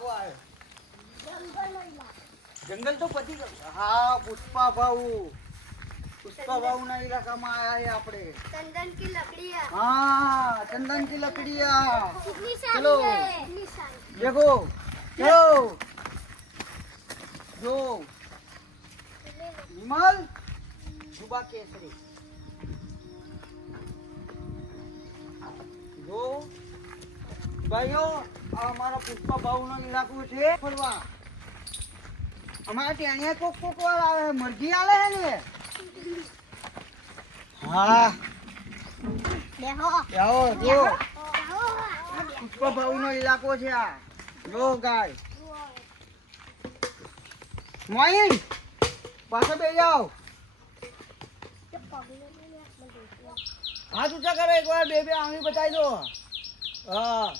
ઇલાકો આવે જંગલ તો પતી ગયું હા પુષ્પા ભાऊ ના ઇલાકામાં આયા આપણે चंदन की लकड़ियाँ हाँ चंदन की लकड़ियाँ कितनी चलो सारी है देखो चलो जो विमल जुबा केसरी जो भाइयों આ અમારો પુષ્પા ભાવ નો ઇલાકો છે ફરવા અમારે ત્યાં કોક વાર આવે મરઘી આલે હે ને હા देखो આવો જો પુષ્પા ભાવ નો ઇલાકો છે આ જો ગાય મોઈન પાછો બે જાઓ હાથ ઊંચા કરો એકવાર બે આંગળી બતાવી દો હા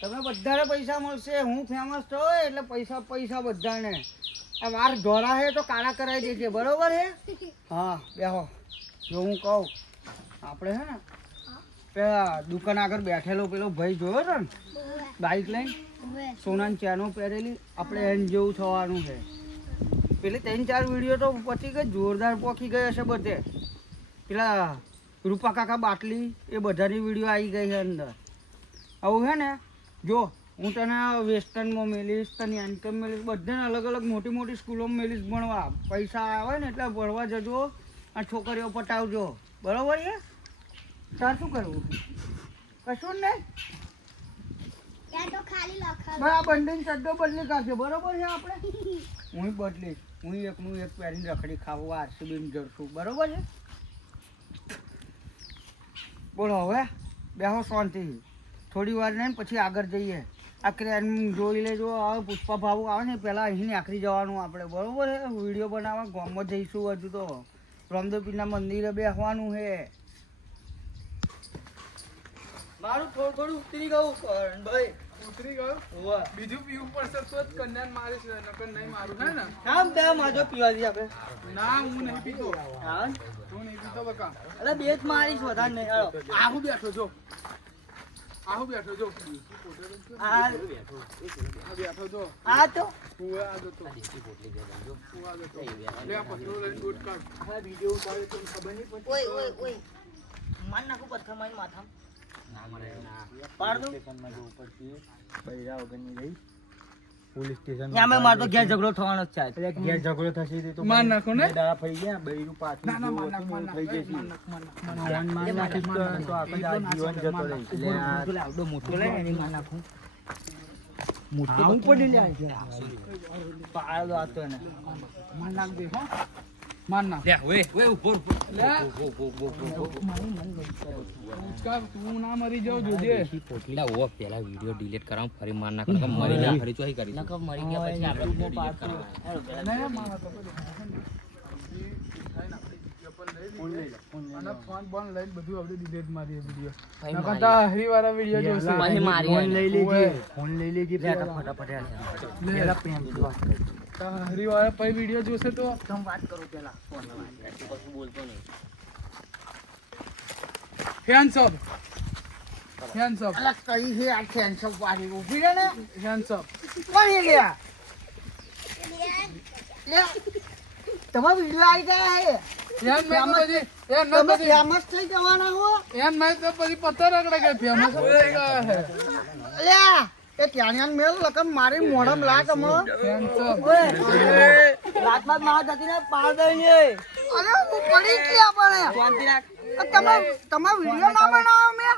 તમે બધાને પૈસા મળશે હું ફેમસ થયો એટલે પૈસા બધાને આ વાર ઢોરા હે તો કાળા કરાવી દેજે બરોબર હે હા બેહો જો હું કહું આપણે હે ને પેલા દુકાન આગળ બેઠેલો પેલો ભાઈ જોયો છે ને બાઇક લઈને સોનાની ચેનો પહેરેલી આપણે એને જેવું થવાનું છે પેલી 3-4 વિડીયો તો પતી ગઈ જોરદાર પોખી ગઈ હશે બધે પેલા રૂપા કાકા બાટલી એ બધાની વિડીયો આવી ગઈ છે અંદર આવું છે ને જો હું તને વેસ્ટર્નમાં મેલીશ તને એન્કમ મેલીશ બધાને અલગ અલગ મોટી સ્કૂલોમાં મેલીશ ભણવા પૈસા આવે ને એટલે ભણવા જજો અને છોકરીઓ પટાવજો બરાબર છે તાર શું કરવું કશું જ નહીં यहाँ तो खाली लखा આ બંડીને ચડ્ડો બદલી કાઢજો બરાબર છે આપણે હું બદલીશ હું એકનું એક પહેરીને રખડી ખાવું આરસીબીને જરશું બરાબર છે બોલો હવે બેહો શાંતિ થોડી વાર નહીં પછી આગળ જઈએ આ ક્રેન જોઈ લેજો હવે પુષ્પા ભાવ આવે ને પહેલાં અહીં આખરી જવાનું આપણે બરાબર છે વિડીયો બનાવવા ગામમાં જઈશું હજુ તો રામદેવપીરના મંદિરે બેસવાનું છે મારું થોડું ઉતરી ગયું ભાઈ ઉતરી ગયો હોવા બીજું પીવું પડશે તો જ કન્યાને મારીશ નકર નહીં મારું હે ને આમ બે માજો પીવા દઈએ આપણે ના હું નહીં પીતો હા હું નહીં પીતો બકા એટલે બે જ મારીશ વધારે નહીં હાલો આહું બેઠો જો આ બેઠો જો આ તો હું આ જતો હું આ જતો લે આ પથરો લઈને ગોટ કાઢ આ વિડિયો ઉતારે તો ખબર નહીં પડતી ओए ओए ओए માર નાખું પથ્થર મારી માથામાં પાડ દો સ્ટેશનમાં જવું પડશે બૈરા વગરની રહી પોલીસ સ્ટેશન ત્યાં મેં મારતો ઘેર ઝઘડો થવાનો જ છે એટલે ઘેર ઝઘડો થશે તો માર નાખો ને દાડા થઈ ગયા બૈરું પાછું ના ના માર નાખ થઈ જશે માર નાખ તો આપણે આ જીવન જતો રહે એટલે આ આવડો મોટો લે એની માર નાખું મોટો હું પડી લે પાડ દો આ તો એને માર નાખ દે હો માર નાખ લે ઓય ઉભો લે ઉચકા તું ના મરી જાવ જોજે પોટલા ઓ પેલા વિડિયો ડિલીટ કરાવ ફરી માર નાખ નકર મરી ના ફરી ચોઈ કરી નકર મરી ગયા પછી આપણે વિડિયો ડિલીટ કરાવ નહીં મારા તો અને ફોન બોન લઈને બધું આપણે ડિલીટ મારીએ વિડિયો નકર તો હરીવાળા વિડિયો જોશે પછી મારી ફોન લઈ લેજે ફોન લઈ લેજે ફટાફટ પેલા પ્રેમ થી વાત કરી હરીવાળા પછી વિડિયો જોશે તો તમે વાત કરો પેલા ફોન કશું બોલતો નહીં હેન્ડ્સ અપ અલા કઈ હે આ કેન્સર વાળી ઊભી રહે ને હેન્ડ્સ અપ કોણ હે લ્યા લે તમારો વિડિયો આવી ગયા હે એમ મેં તો પછી એમ ન તમે પછી ફેમસ થઈ જવાના હો એમ મેં તો પછી પત્તર રગડે ગઈ ફેમસ થઈ ગયા હે અલ્યા એ ત્યાણિયાન મેલ લકન મારી મોઢમ લાગ અમો હેન્ડ્સ અપ રાતમાં માર જતી ને પાર દઈએ અરે હું પડી ગયા પણ શાંતિ રાખ તમે વિડિયો ના બનાવો મે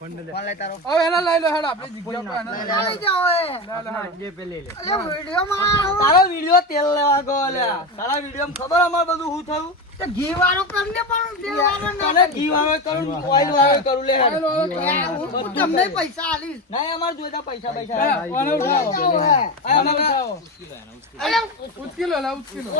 ફોન લઈ તારો હવે એના લઈ લો હેડ આપણે જગ્યા પર એના લઈ જાઓ એ લે લે અલે વિડિયો માં તારો વિડિયો તેલ લેવા ગયો અલ્યા તારા વિડિયો માં ખબર અમાર બધું હું થયું તે ઘી વાળો કરને પણ તેલ વાળો ના ઘી વાળો કરું ઓઇલ વાળો કરું લે હેડ હું તમને પૈસા આલીશ ના અમાર જોઈતા પૈસા ઓને ઉઠાવો અલે ઉચકી લો લા ઉચકી લો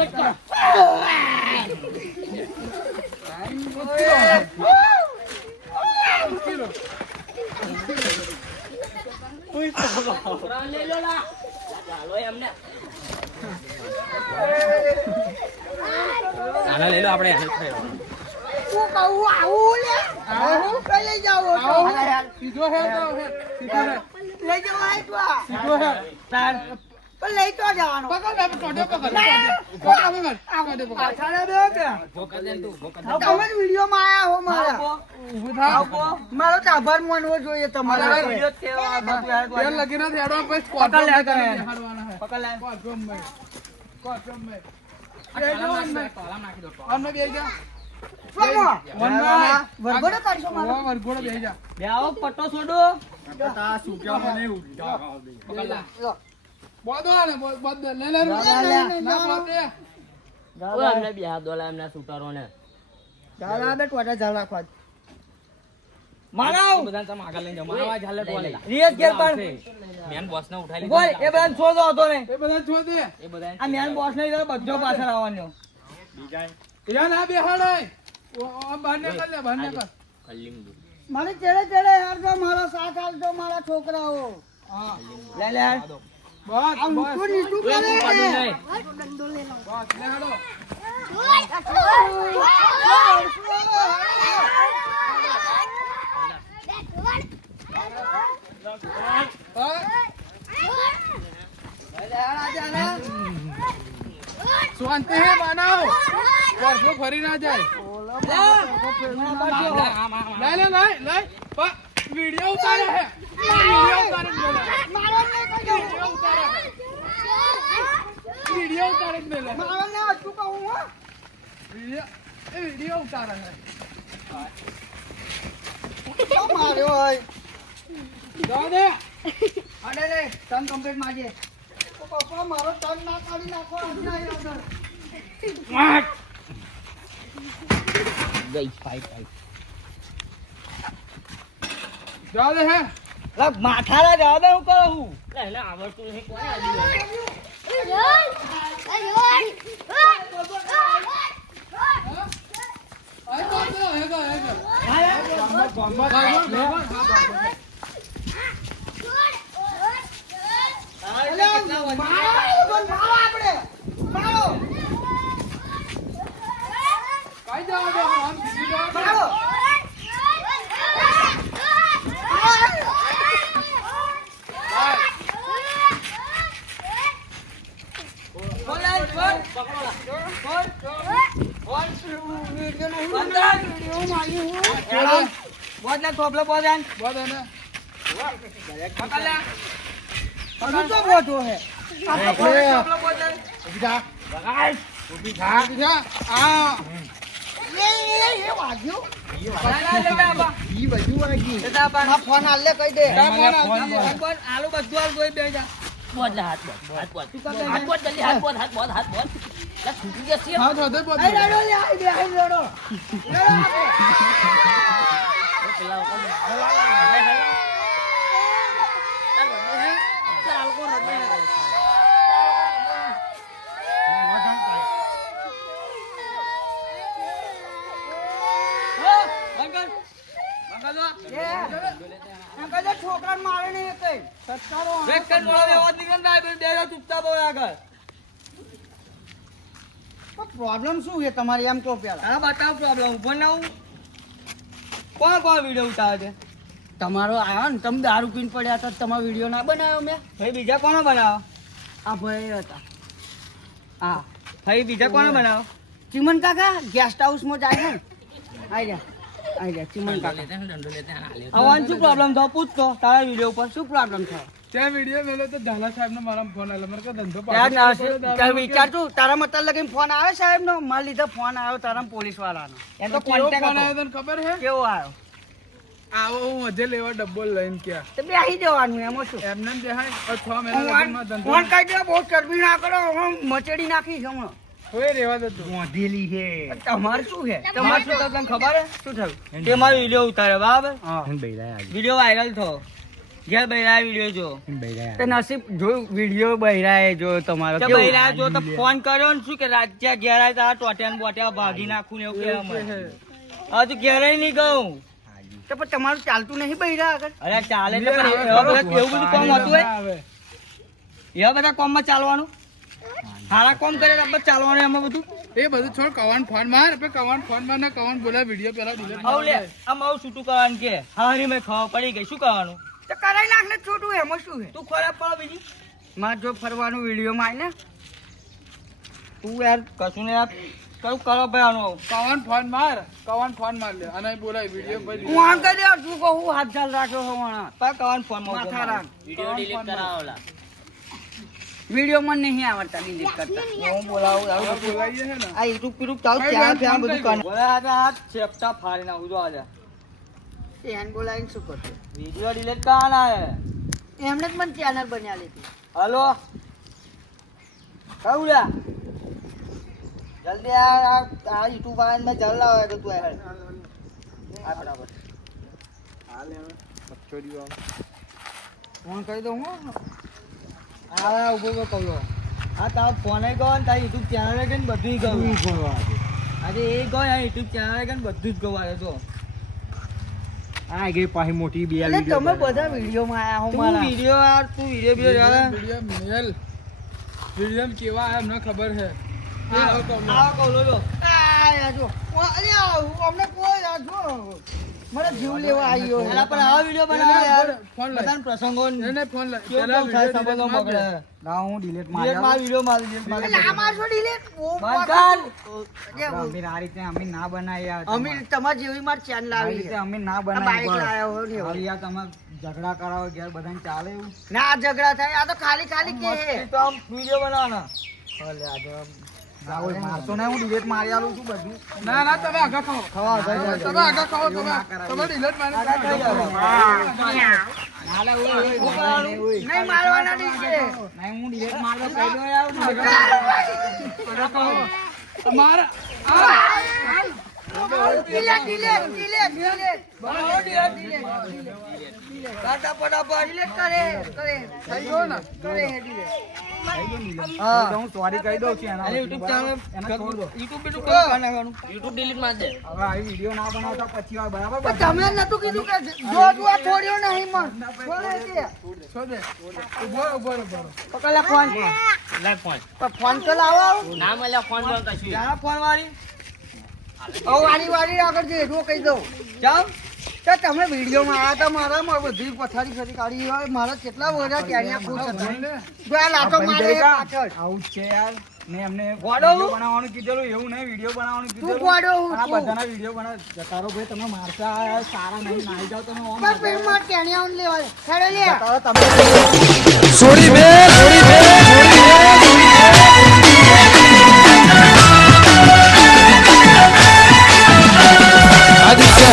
આના લઈ લો આપણે હું કહું આવું લે આવો હું કઈ લઈ જાઓ છો? આવો. અરે યાર, સીધો હે તો હે સીધો હે લઈ જાઓ આય તું આ. સીધો હે પણ લઈ તો જવાનો. પકડ લે ટોડે પકડ પાછળ બે બે. ભોકા દે ને તું, ભોકા દે. તમે જ વિડીયોમાં આયા હો મારા. ઊભું થા મારો તો આભાર માનવો જોઈએ તમારો. તેલ લગી ના થેડો પછી પકડ લે કોટ તમે. હારવાના હે પકડ લે. કોટ મે આ તોલામાં નાખી દો, તોલામાં નાખી દો. અમને બેહી જા સોમો. વનમાં વરઘોડો કાઢશો મારો. વરઘોડો બેહી જા બેહો પટ્ટો છોડો. પકડ લે. બોદો ને બોદ લે લે લે, લે. ના બોદ દે ઓય, અમને બિહાર દોલા એમના શૂટરોને. દાદા બે ટોટા ઝાડ રાખવા. એ માનવ બધાને તમે આગળ લઈને જાઓ. મારવા જ હાલે ટોલે. રિયસ ગેર પર. મેન બોસને ઉઠાઈ બોલ એ બધાને છોડો હતો ને. એ બધા છોડ દે એ બધાને આ મેન બોસ ને બધો પાછળ આવવાનો. યા ના બેહાડાય બહાર ને કર લે બહાર ને કર કલ્લીમ દો. મારી ચેડે ચેડે યાર મારો સાથ આપજો મારા છોકરાઓ. હા લે લે. બસ આ ઊંચું નીચું ઓય, કરે. તું પડું નહીં. દંડો લે લો બસ લે હાડો શાંતિ હે માનવ વર્ષો ફરી ના જાય લે લે લે લે વિડિયો ઉતારે હે વિડિયો ઉતારે વિડિયો ઉતારે ને લે મારો ને હજુ કહું હો. વિડિયો ઉતારે હે તો માર્યો હોય. જાવ દે અડે રે ટર્ન કમ્પ્લીટ માગે. ઓ બાપા મારો ટર્ન ના કાઢી નાખો આજના યાર. ગઈ ફાઈટ ફાઈટ. જાવ દે હે લા માથારા જવા દે હું કહું. લે, એને આવડતું નહીં, કોને આવડ્યું? આય તો હે ગો આપણે મારો કાઈ જાવ દે આમ સીધી જાવ દે મારો. બોધલે થોપલો બોધાન બોલ એને પકડલે હજુ તો બોધો હે થોપલો બોધાન ઊભી થા ઊભી થા આ એ વાગ્યો ઈ બધું વાગી દાદા બા આ ફોન હાલ લે કહી દે ફોન આલુ બધું હાલ કોઈ બે જા બોલ લે, હાથ બોલ, હાથ બોલ. હાથ બોલ, જલ્દી હાથ બોલ, હાથ બોલ, હાથ બોલ. લે, છૂટી જશે. હા તો દે બોલ આઈ રાડો લે આઈ બે આઈ રાડો પેલા લોકો મારવા લાગે. ચાલ, રમે હે? ચાલ, આ લોકો રમે હે. છોકરા મારે નહીં કઈ પ્રોબ્લેમ શું છે તમારી એમ કહો પેલા હા બતાવો પ્રોબ્લેમ ઉભો ના હું કોણ કોણ વિડીયો ઉતારે છે તમારો આવ્યો ને તમે દારૂ પીને પડ્યા હતા તમારો વિડીયો ના બનાવ્યો મેં ભાઈ બીજા કોનો બનાવો આ ભાઈ હતા હા ભાઈ બીજા કોનો બનાવો ચિમન કાકા ગેસ્ટ હાઉસમાં જાય છે ને આઈ ગયા ચિમન કાકા લેતે हैं, डंडो लेते हैं, हाले. આવવાનું શું પ્રોબ્લેમ થયો પૂછતો તારા વિડીયો ઉપર શું પ્રોબ્લેમ થયો ત્યાં વિડિયો મેલે તો ઝાલા સાહેબ નો મારા ફોન આલે મને કે ધંધો ત્યાં વિચાર તું તારા મતલબ લગીને ફોન આવે સાહેબ નો માર લીધે ફોન આવ્યો તારા પોલીસ વાળાનો એ તો કોન્ટેક્ટ ફોન હતો આવ્યો તને ખબર હે કેવો આવ્યો આવો હું હજે લેવા ડબ્બો લઈને ક્યાં તો બેસી જવાનું એમાં શું એમને જ દેખાય और 6 મહિના લગીનમાં ધંધો ફોન કાઢી દે બહુ ચરબી ના કરો હું મચેડી નાખીશ હમણાં હોય રેવા દે તું મોઢેલી છે તમારે શું છે તમારે શું થયું તને ખબર હે શું થયું તે મારો વિડીયો ઉતારે બરાબર વિડીયો વાયરલ થયો જે બૈરા વિડીયો જો તે નસીબ જો વિડીયો બૈરાએ જો તમારો કે બૈરાએ જો તો ફોન કર્યો ને શું કે રાજ્ય ઘેર આય તારા ટોટિયા ને બોટિયા ભાગી નાખું ને એવું કે અમે હવે તું ઘેરે નહીં ગયું તો પણ તમારું ચાલતું નહીં બૈરા આગળ અરે ચાલે તો પણ એવા બધા એવું બધું કામ હતું આવે એવા બધા કામમાં ચાલવાનું હારા કોમ કરે તો આપણે ચાલવાનું એમાં બધું. એ બધું છોડ કવાન ફોન માર આપણે કવાન ફોન માર ને કવાન બોલા વિડિયો પેલા delete આવ લે આમ આવું છૂટું કરવાનું કે હારી મેં ખાવા પડી ગઈ શું કરવાનું તો કરાઈ નાખ ને છોટું એમાં શું છે? તું ખરાબ પડો બીજી માર જો ફરવાનું વિડીયોમાં આવીને તું યાર કશું ને યાર કરું કરો ભાઈ આનું કવાન ફોન માર લે અને બોલાય વિડિયો ભાઈ હું આમ કરી દઉં, તું કહું હું હાથ ચાલ રાખ્યો છું હમણાં. પા કવાન ફોન માથા રાખ. વિડીયો ડિલીટ કરાવલા વિડીયોમાં નહીં આવડતા delete કરતા. હું બોલાવું આ બોલાઈએ છે ને આ યુટ્યુબ પીરું ચાલુ ત્યાં ત્યાં બધું કર બોલા આ ચેપ્ટા ફાડી નાખું જો આજે એને બોલાવીને શું કરતો? વિડિયો ડિલીટ કરવાના હે એમને જ મને ચેનલ બનાવી લીધી. હલો કહું લે જલ્દી આ યુટ્યુબ વાળાને મેં જલ લાવે તો તું હેડ આ બરાબર ફોન કરી દઉં હું. આ ઉભો ઉભો કહું આ તારો ફોન ગયો ને તારી યુટ્યુબ ચેનલ ગઈ ને બધું ગયું આજે એ ગયો આ યુટ્યુબ ચેનલ ગઈ ને બધું જ ગવાય તો એટલે તમે બધા વિડીયોમાં આયા હો તું મારા. વિડિયો યાર તું વિડિયો વિડિયો મેલ વિડિયો કેવા આયા અમને ખબર છે એ હવે કહું આ કહું લો આ યાર જો. અરે અમને કોઈ યાર જો. મને જીવ લેવા આવ્યો. એના પર આવા વિડિયો બનાવે યાર ફોન લાય. બધાને પ્રસંગો એને ફોન લાય. કેવું પેલા કેવું થાય વિડિયો સંબંધો delete માર દે. પકડે ના હું delete delete માર વિડિયો માર delete માર એટલે આ મારશો delete? બહુ બંધ પાછું. કર. અમીર આ રીતે અમે ના બનાવી અમીર તમારી જેવી માર ચેનલ આવી છે. અમે ના બનાવી બાઈક લાયા હો ને હવે યાર તમે ઝઘડા કરાવો ઘેર બધાને ચાલે એવું ના ઝઘડા થાય આ તો ખાલી ખાલી કે મસ્તી તો આમ વિડિયો બનાવવાના ભલે આજે ના હોય મારતો ને હું delete મારી આલું છું બધું ના ના તમે આગળ ખાઓ ખવા જાય તમે આગળ ખાઓ તમે delete મારી નહીં મારવાના નીચે નહીં હું delete મારવા કહી દો યાર મારા કાટા ફટાફટ delete કરે થઈ ગયો ને હા હું સોરી કહી દઉં છું અને યુટ્યુબ ચેનલ એના છોડ દો. યુટ્યુબ પર કર નાખવાનું યુટ્યુબ ડિલીટ માર દે હવે આવી વિડીયો ના બનાવતા પછી વાર બરાબર તમે નતું કીધું કે જો તું આ છોડ્યો નહીં મન છોડે કે છોડે ઉભો ઉભો ઉભો પકડલા ફોન લાય ફોન ફોન તો લાવો ના મળ્યા ફોન બોલ કશું ક્યાં ફોન વાળી હવે વારી આગળ જે એટલું કહી દઉં જાવ તો તમે વિડીયોમાં આવ્યા હતા મારામાં બધી પથારી ફરી કાઢી હોય મારા કેટલા બધા ત્યાં ખુશ હતા જો આ લાતો મારે એ પાછળ આવું છે યાર મેં એમને વિડીયો બનાવવાનું કીધેલું એવું નહીં વિડીયો બનાવવાનું કીધેલું તું ગોડો આ બધાના વિડીયો બનાવ જતારો ભાઈ તમે મારતા આયા, સારા નહીં નાઈ જાવ તમે ઓમ બસ ભાઈ માર ટેણિયાઓને લેવા હેડો લે જતારો તમે છોડી બે આદિત્ય